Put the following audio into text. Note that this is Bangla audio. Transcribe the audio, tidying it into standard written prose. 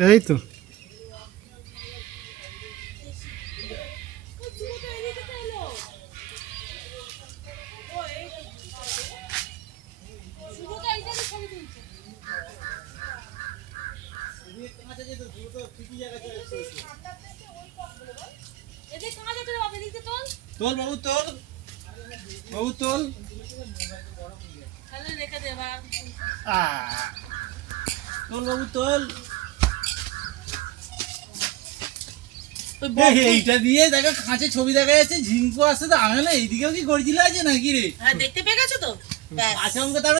এই তো তোল বাবু তোল, বাবু তোল। তোল বাবু তোল। এইটা দিয়ে দেখো খাঁচে ছবি দেখা যাচ্ছে, ঝিঙ্কু আসছে তো আমি এইদিকেও কি গড়জিলা আছে নাকি রে? দেখতে পেয়ে গেছো তো? আচমকা